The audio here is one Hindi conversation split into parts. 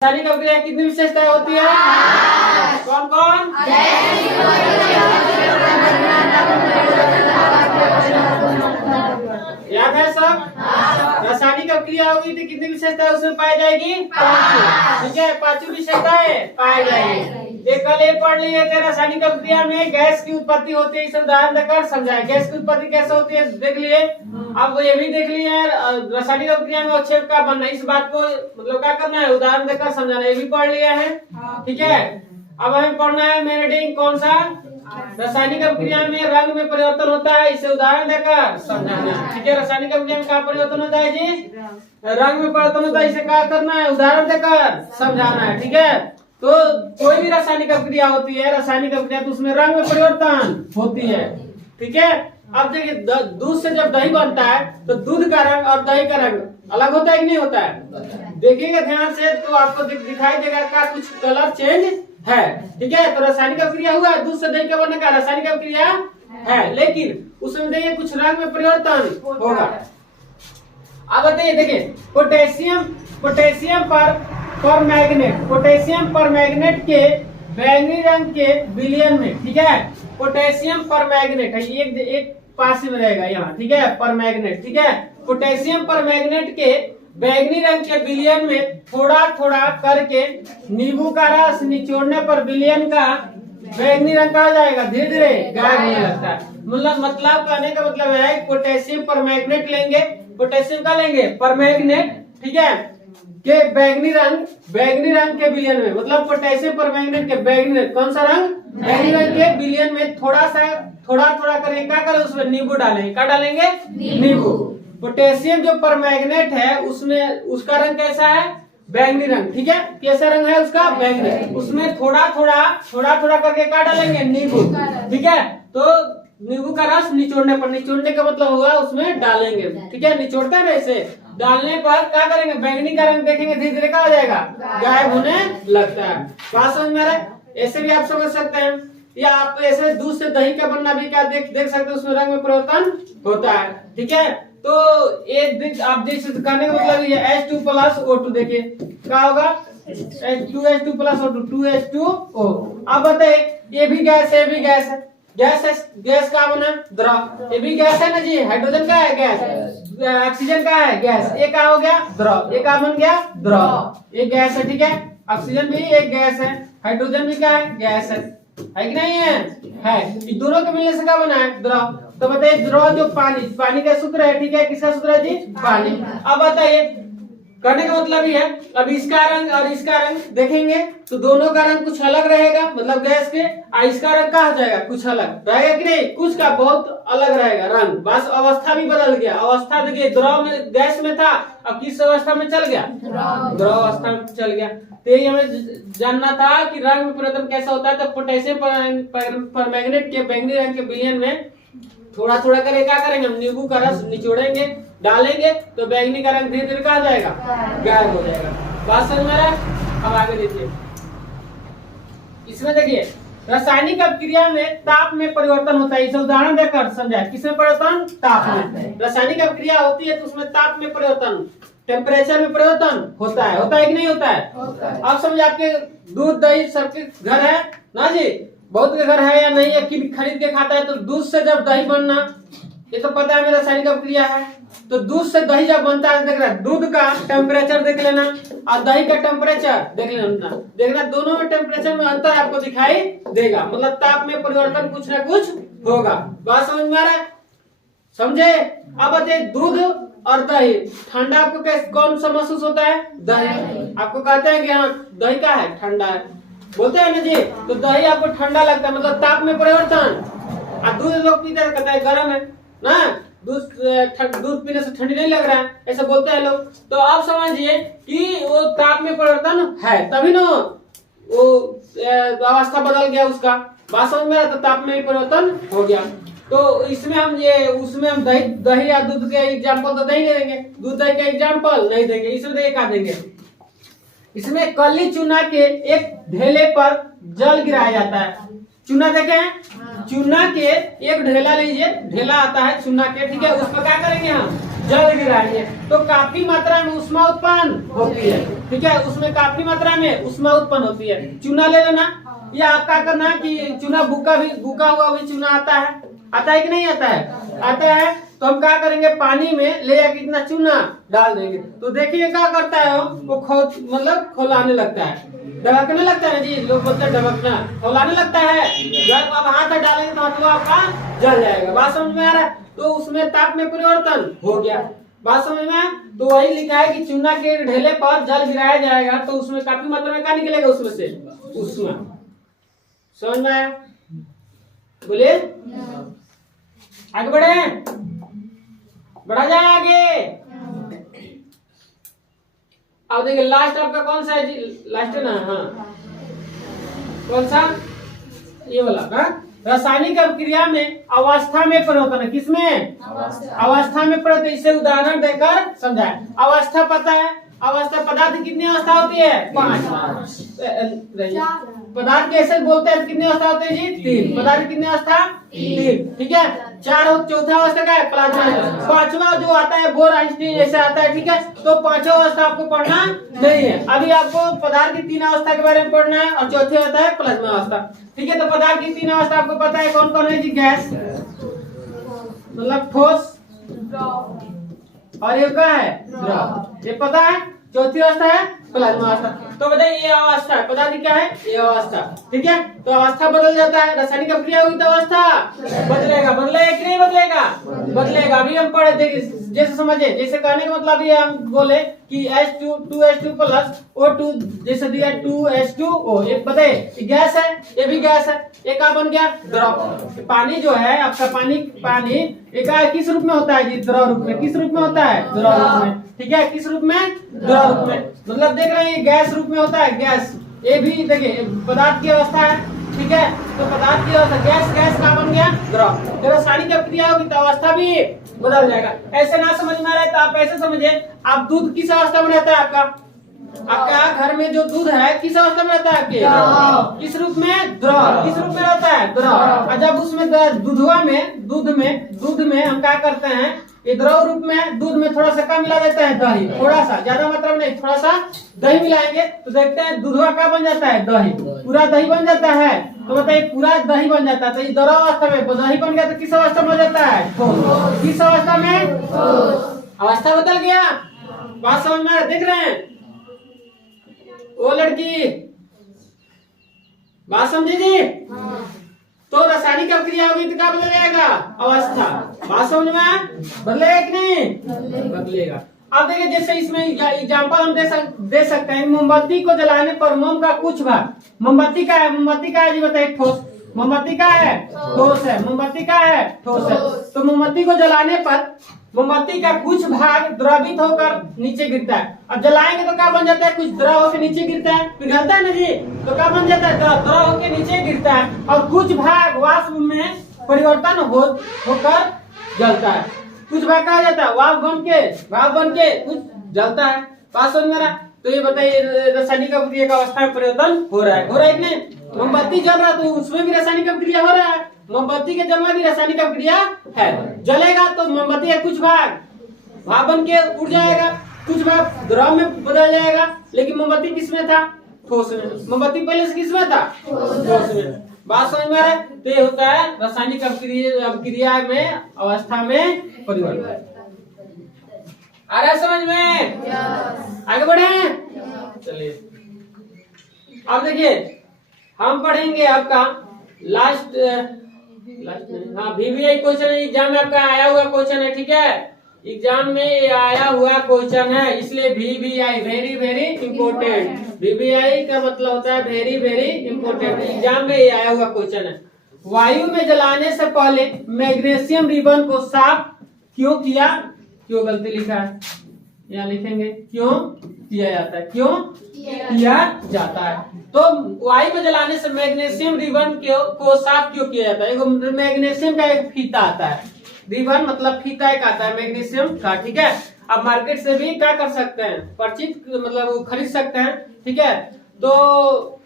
रासायनिक अभिक्रिया कितनी विशेषताएं होती है? कौन कौन? याद है सब? रासायनिक अभिक्रिया होगी तो कितनी विशेषताएं उसमें पाई जाएगी? ठीक है, पांचों विशेषताएं पाई जाएगी। ये कल ये पढ़ लिए थे, रासायनिक अभिक्रिया में गैस की उत्पत्ति होती है, इसे उदाहरण देकर समझाए। गैस की उत्पत्ति कैसे होती है देख लिए। अब ये भी देख लिए रासायनिक अभिक्रिया में अवक्षेप का बनना, इस बात को मतलब क्या करना है, उदाहरण देकर समझाना। ये भी पढ़ लिया है, ठीक है। अब हमें पढ़ना है मेरेडिंग, कौन सा? रासायनिक अभिक्रिया में रंग में परिवर्तन होता है, इसे उदाहरण देकर समझाना, ठीक है। रासायनिक अभिक्रिया में क्या परिवर्तन होता है जी? रंग में परिवर्तन होता है, इसे क्या करना है, उदाहरण देकर समझाना है, ठीक है। तो कोई भी रासायनिक अभिक्रिया होती है, रासायनिक अभिक्रिया तो उसमें रंग में परिवर्तन होती है, ठीक है। अब देखिए दूध से जब दही बनता है तो दूध का रंग और दही का रंग अलग होता है कि नहीं होता है? देखिएगा ध्यान से तो आपको दिखाई देगा का कुछ कलर चेंज है, ठीक है। तो रासायनिक अभिक्रिया हुआ है, दूध से दही के बनने का रासायनिक अभिक्रिया है, लेकिन उसमें देखिए कुछ रंग में परिवर्तन होगा। अब बताइए, देखिए पोटेशियम पर मैग्नेट के बैंगनी रंग के विलयन में, ठीक है। पोटेशियम पर मैग्नेट है, एक पास में रहेगा यहाँ, ठीक है, पर मैग्नेट, ठीक है। पोटेशियम पर मैग्नेट के बैंगनी रंग के विलयन में थोड़ा थोड़ा करके नींबू का रस निचोड़ने पर विलयन का बैंगनी रंग का हो जाएगा, धीरे धीरे गायब होने लगता है। मतलब कहने का मतलब है पोटेशियम पर मैग्नेट लेंगे, पोटेशियम का लेंगे पर मैग्नेट, ठीक है, के बैंगनी रंग के विलयन में, मतलब पोटेशियम पर मैग्नेट के बैंगनी, कौन सा रंग? बैंगनी रंग के विलयन में थोड़ा थोड़ा करके क्या करें, उसमें नींबू डालेंगे। क्या डालेंगे? नींबू। पोटेशियम जो पर मैग्नेट है उसमें उसका रंग कैसा है? बैंगनी रंग, ठीक है। कैसा रंग है उसका? बैंगनी। उसमें थोड़ा थोड़ा करके क्या डालेंगे? नींबू, ठीक है। तो नींबू का रस निचोड़ने का मतलब होगा उसमें डालेंगे, ठीक है। निचोड़ते हैं ऐसे, डालने पर क्या करेंगे? बैंगनी का रंग देखेंगे धीरे धीरे क्या हो जाएगा? गायब होने लगता है। बात समझ में आ रहा है? ऐसे भी आप समझ सकते हैं, या आप ऐसे दूध से दही का बनना भी क्या देख सकते हैं, उसमें रंग में परिवर्तन होता है, ठीक है। तो एक आप देख सकते, कहने का मतलब ये H2 प्लस O2, देखिए क्या होगा? H2 plus O2, 2H2O। अब बताइए, ये भी गैस है, ये भी गैस है, गैस का बना द्रव, ये भी गैस है ना जी। हाइड्रोजन का है गैस, ऑक्सीजन का है गैस, ये क्या हो गया? द्रव। ये क्या बन गया? द्रव। ये गैस है, ठीक है। ऑक्सीजन भी एक गैस है, हाइड्रोजन भी क्या है? गैस है कि नहीं है? ये दोनों के मिलने से क्या बना है? द्रव। तो बताइए द्रव जो पानी का सूत्र है, ठीक है, किसका सूत्र है जी? पानी। अब बताइए, करने का मतलब ही है, अब इसका रंग और इसका रंग देखेंगे तो दोनों का रंग कुछ अलग रहेगा, मतलब गैस के, और इसका रंग क्या हो जाएगा? कुछ अलग रहेगा कि नहीं? कुछ का बहुत अलग रहेगा रंग, बस अवस्था भी बदल गया। अवस्था देखिए, द्रव में, गैस में था, अब किस अवस्था में चल गया? द्रव अवस्था में चल गया। तो ये हमें जानना था कि रंग में परिवर्तन कैसा होता है। तो पोटेशियम पर मैग्नेट के बैंगनी रंग के विलयन में थोड़ा करके क्या करेंगे? हम नींबू का रस निचोड़ेंगे, डालेंगे, तो बैंगनी का रंग धीरे धीरे कहा जाएगा? गायब हो जाएगा। बात समझ में आ रहा है? अब आगे देखिए, इसमें देखिए रासायनिक अभिक्रिया में ताप में परिवर्तन होता है, इसे उदाहरण देकर समझाए। किसमें परिवर्तन? ताप में। रासायनिक अभिक्रिया होती है तो उसमें ताप में परिवर्तन, टेम्परेचर में परिवर्तन होता है कि नहीं होता है? अब समझे, आपके दूध दही सबके घर है ना जी, बहुत के घर है या नहीं, या खरीद के खाता है। तो दूध से जब दही बनना, ये तो पता है मेरा रासायनिक अभिक्रिया है। तो दूध से दही जब बनता है, देख रहा, दूध का टेम्परेचर देख लेना और दही का टेम्परेचर देख लेना, देखना दोनों में टेम्परेचर में अंतर आपको दिखाई देगा, मतलब ताप में परिवर्तन कुछ ना कुछ होगा। बात समझ में आ रहा है? समझे? अब बताइए, दूध और दही, ठंडा आपको कैसे, कौन सा महसूस होता है? दही। आपको कहते हैं कि हाँ दही का है, ठंडा है, बोलते हैं ना जी। तो दही आपको ठंडा लगता है, मतलब ताप में परिवर्तन। और दूध लोग पीते हैं, कहता है गर्म है ना, दूध पीने से ठंडी नहीं लग रहा है, ऐसे बोलते हैं लोग। तो आप समझिए कि वो ताप में परिवर्तन है, तभी ना वो अवस्था बदल गया उसका। बात समझ में आ रहा? तो ताप में परिवर्तन हो गया। तो इसमें हम उसमें हम दही या दूध के एग्जाम्पल तो नहीं देंगे, दूध दही के एग्जाम्पल नहीं देंगे। इसमें देखिए क्या देंगे, इसमें कली चूना के एक ढेले पर जल गिराया जाता है। चूना देखे हैं? चूना के एक ढेला लीजिए, ढेला आता है चूना के, ठीक है। उस पर क्या करेंगे हम? जल गिराएंगे तो काफी मात्रा में ऊष्मा उत्पन्न होती है। ठीक है, उसमें काफी मात्रा में ऊष्मा उत्पन्न होती है। चूना ले लेना, या आप क्या करना कि चूना भूका हुआ भी चूना आता है कि नहीं आता है? आता है। तो हम क्या करेंगे, पानी में ले जाके इतना चूना डाल देंगे तो देखिए क्या करता है वो मतलब खौलाने लगता है, ढबकने लगता है जी, लोग बोलते हैं ढबकना, खौलाने लगता है। जब आप हाथ डालेंगे तो हाथ आपका जल जाएगा। बात समझ में आ रहा है? तो उसमें ताप में परिवर्तन हो गया। बात समझ में? तो वही लिखा है कि चूना के ढेले पर जल गिराया जाएगा तो उसमें काफी मात्रा में क्या निकलेगा, उसमें से ऊष्मा। समझ में आया? बोलिए, आगे बढ़े, बढ़ा जाए आगे। अब देखिए लास्ट आपका कौन सा है जी? लास्ट है ना? हाँ, कौन सा? ये वाला। हाँ, रासायनिक अभिक्रिया में अवस्था में परिवर्तन है। किसमें? अवस्था में परिवर्तन। इसे उदाहरण देकर समझाए। अवस्था पता है, अवस्था पदार्थ की कितनी अवस्था होती है? 5। पदार्थ कैसे बोलते हैं कितनी अवस्था होती है जी? 3। पदार्थ की कितनी अवस्था? 3। ठीक है, 4 और चौथा अवस्था का है प्लाज्मा। 5वां जो आता है बोर आइंस्टीन जैसे आता है। ठीक है, तो 5वां अवस्था आपको पढ़ना नहीं है। अभी आपको पदार्थ की 3 अवस्था के बारे में पढ़ना है और चौथी होता है प्लाज्मा अवस्था। ठीक है, तो पदार्थ की 3 अवस्था आपको पता है कौन कौन है जी? गैस मतलब ठोस, और ये क्या है? द्रव। ये पता है। चौथी अवस्था है प्लाज्मा अवस्था। तो बताइए ये अवस्था है, पता नहीं क्या है? ये अवस्था। ठीक है, तो अवस्था बदल जाता है, रासायनिक अभिक्रिया होगी तो अवस्था बदलेगा। बदलेगा कि नहीं बदलेगा? बदलेगा। अभी हम पढ़े थे, जैसे समझे, जैसे कहने का मतलब ये हम बोले कि H2 2H2 प्लस O2 जैसे दिया 2H2O। ये बताइए गैस है, ये भी गैस है। ये क्या बन गया? द्रव। पानी जो है आपका, पानी एक किस रूप में होता है जी? द्रव रूप में। किस रूप में होता है? द्रव रूप में। ठीक है, किस रूप में? द्रव रूप में। मतलब देख रहे हैं गैस रूप में होता है, गैस। ये भी देखिए पदार्थ की अवस्था है। ठीक है, तो पदार्थ की अवस्था गैस का बन गया द्रव। जब रासायनिक अभिक्रिया होगी तो अवस्था भी बदल जाएगा। ऐसे ना समझ में आ रहा है तो आप ऐसे समझिए, आप दूध किस अवस्था में रहता है आपका घर में जो दूध है किस अवस्था में रहता है आपके? किस रूप में? द्रव। किस रूप में रहता है? द्रव। और जब उसमें दूध में हम क्या करते हैं, ये द्रव रूप में दूध में थोड़ा सा क्या मिला देते हैं? दही। थोड़ा सा, ज्यादा मात्रा में नहीं, थोड़ा सा दही मिलाएंगे तो देखते हैं दूधवा क्या बन जाता है? दही। पूरा दही बन जाता है। तो बताइए पूरा दही बन जाता है तो ये द्रव अवस्था में दही बन गया तो किस अवस्था में हो जाता है? किस अवस्था में? अवस्था बदल गया। बात समझ में देख रहे हैं? ओ लड़की, बात समझी जी? तो रासायनिक अभिक्रिया होगी तो क्या बदल जाएगा? अवस्था। बात समझ में? बदलेगा कि नहीं? बदलेगा। अब देखिए जैसे इसमें एग्जांपल हम दे सकते हैं। मोमबत्ती को जलाने पर मोम का कुछ भाग, मोमबत्ती का है, मोमबत्ती का है जी बताइए? ठोस। मोमबत्ती का है? ठोस है। मोमबत्ती का है? ठोस है। तो मोमबत्ती को जलाने पर मोमबत्ती का कुछ भाग द्रवित होकर नीचे गिरता है। अब जलाएंगे तो क्या बन जाता है? कुछ द्रव होकर नीचे गिरता है, पिघलता है ना जी, तो क्या बन जाता है? द्रव होकर नीचे गिरता है और कुछ भाग वाष्प में परिवर्तन होकर जलता है। कुछ भाग कहा जाता है भाप बन के कुछ जलता है। बात समझ में आ रहा? तो ये बताइए रासायनिक अभिक्रिया का अवस्था में परिवर्तन हो रहा है कि नहीं? मोमबत्ती जल रहा तो उसमें भी रासायनिक अभिक्रिया हो रहा है। मोमबत्ती के जलना भी रासायनिक अभिक्रिया है। जलेगा तो मोमबत्ती का कुछ भाग भाप बन के उड़ जाएगा, कुछ भाग द्रव में बदल जाएगा। लेकिन मोमबत्ती किस में था? ठोस में। मोमबत्ती पहले से किस में था? ठोस में। बात समझ में आ रहा है? तो ये होता है रासायनिक अभिक्रिया में अवस्था में परिवर्तन। आ रहा है समझ में? आगे बढ़े, चलिए अब देखिए हम पढ़ेंगे आपका लास्ट हाँ VVI क्वेश्चन एग्जाम में आपका आया हुआ क्वेश्चन है। ठीक है, एग्जाम में आया हुआ क्वेश्चन है, इसलिए VVI very very important. VVI का मतलब होता है वेरी वेरी इंपोर्टेंट। एग्जाम में ये आया हुआ क्वेश्चन है। वायु में जलाने से पहले मैग्नीशियम रिबन को साफ क्यों किया? क्यों गलती लिखा है, यहाँ लिखेंगे क्यों किया जाता है? क्यों किया जाता है? तो वायु में जलाने से मैग्नीशियम रिबन को साफ क्यों किया जाता है? मैग्नीशियम का एक फीता आता है, रिबन मतलब फीता एक आता है मैग्नीशियम का। ठीक है, आप मार्केट से भी क्या कर सकते हैं? परिचित मतलब खरीद सकते हैं। ठीक है, तो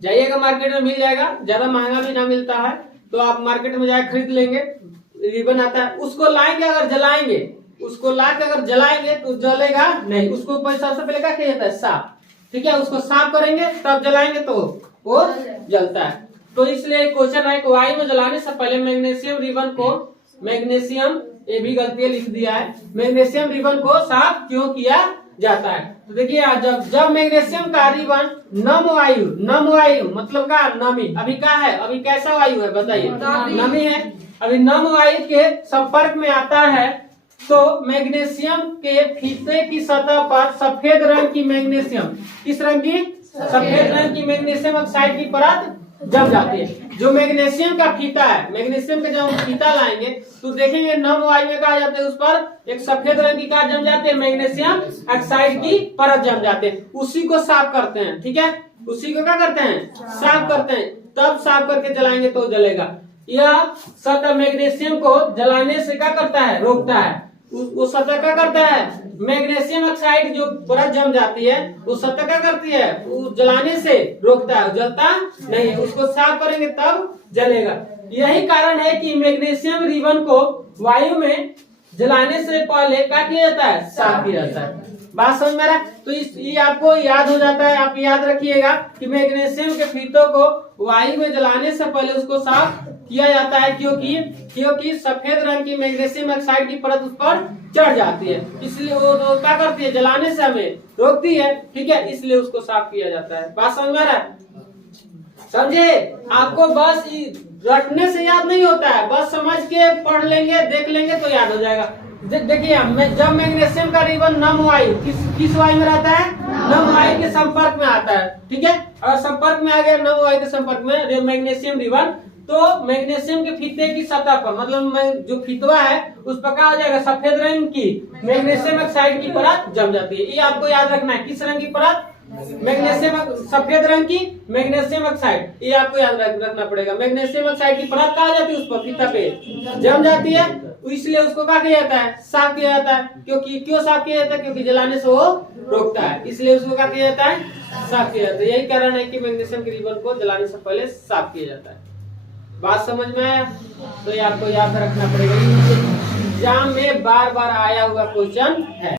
जाइएगा मार्केट में मिल जाएगा, ज्यादा महंगा भी ना मिलता है तो आप मार्केट में जाकर खरीद लेंगे। रिबन आता है, उसको लाएंगे, अगर जलाएंगे उसको ला के अगर जलाएंगे तो जलेगा नहीं, उसको सबसे पहले क्या किया जाता है, साफ। ठीक है, उसको साफ करेंगे तब जलाएंगे तो वो जलता है। तो इसलिए क्वेश्चन है कि वायु में जलाने से पहले मैग्नीशियम रिबन को, मैग्नीशियम, ये भी गलती लिख दिया है, मैग्नीशियम रिबन को साफ क्यों किया जाता है। तो देखिए जब मैग्नीशियम का रिबन नम वायु मतलब का नमी, अभी क्या है, अभी कैसा वायु है बताइए, नमी है, अभी नम वायु के संपर्क में आता है तो मैग्नीशियम के फीते की सतह पर सफेद रंग की मैग्नीशियम, किस रंग की, सफेद रंग की मैग्नीशियम ऑक्साइड की परत जम जाती है। जो मैग्नीशियम का फीता है, मैग्नीशियम का जब हम फीता लाएंगे तो देखेंगे नम वायु में कहा जाता है उस पर एक सफेद रंग की क्या जम जाती है, मैग्नीशियम ऑक्साइड की परत जम जाते हैं, उसी को साफ करते हैं। ठीक है, उसी को क्या करते हैं, साफ करते हैं, तब साफ करके जलाएंगे तो जलेगा। यह सतह मैग्नीशियम को जलाने से क्या करता है, रोकता है। वो सतह क्या करता है, मैग्नीशियम ऑक्साइड जो परत जम जाती है वो सतह क्या करती है, वो जलाने से रोकता है, जलता नहीं है, उसको साफ करेंगे तब जलेगा। यही कारण है कि मैग्नीशियम रिबन को वायु में जलाने से पहले क्या किया जाता है, साफ किया जाता है। बात समझ में आ रहा है? तो ये आपको याद हो जाता है, आप याद रखिएगा कि मैग्नीशियम के फीतों को वायु में जलाने से पहले उसको साफ किया जाता है, क्योंकि सफेद रंग की मैग्नीशियम ऑक्साइड की परत उस पर चढ़ जाती है, इसलिए वो क्या करती है, जलाने से हमें रोकती है। ठीक है, इसलिए उसको साफ किया जाता है। बात समझ में आ रहा है? समझे? आपको बस रटने से याद नहीं होता है, बस समझ के पढ़ लेंगे, देख लेंगे तो याद हो जाएगा। देखिए जब मैग्नीशियम का रिबन नम वायु किस वायु में रहता है, नम वायु के संपर्क में आता है। ठीक है, और संपर्क में आ गया नम वायु के संपर्क में मैग्नीशियम रिबन, तो मैग्नीशियम के फीते की सतह पर, मतलब जो फीतवा है उस पर क्या हो जाएगा, सफेद रंग की मैग्नीशियम ऑक्साइड की परत जम जाती है। ये आपको याद रखना है, किस रंग की परत, मैग्नीशियम, सफेद रंग की मैग्नीशियम ऑक्साइड, ये आपको याद रखना पड़ेगा। मैग्नीशियम ऑक्साइड की परत कहा जाती है, उस पर फीता पे जम जाती है, इसलिए उसको क्या किया जाता है, साफ किया जाता है। क्यों साफ किया जाता है, क्योंकि जलाने से वो रोकता है, इसलिए उसको क्या किया जाता है, साफ किया जाता है। यही कारण है कि मैग्नीशियम के रिबन को जलाने से पहले साफ किया जाता है। बात समझ में आया? तो ये आपको याद रखना पड़ेगा, एग्जाम में बार बार आया हुआ क्वेश्चन है।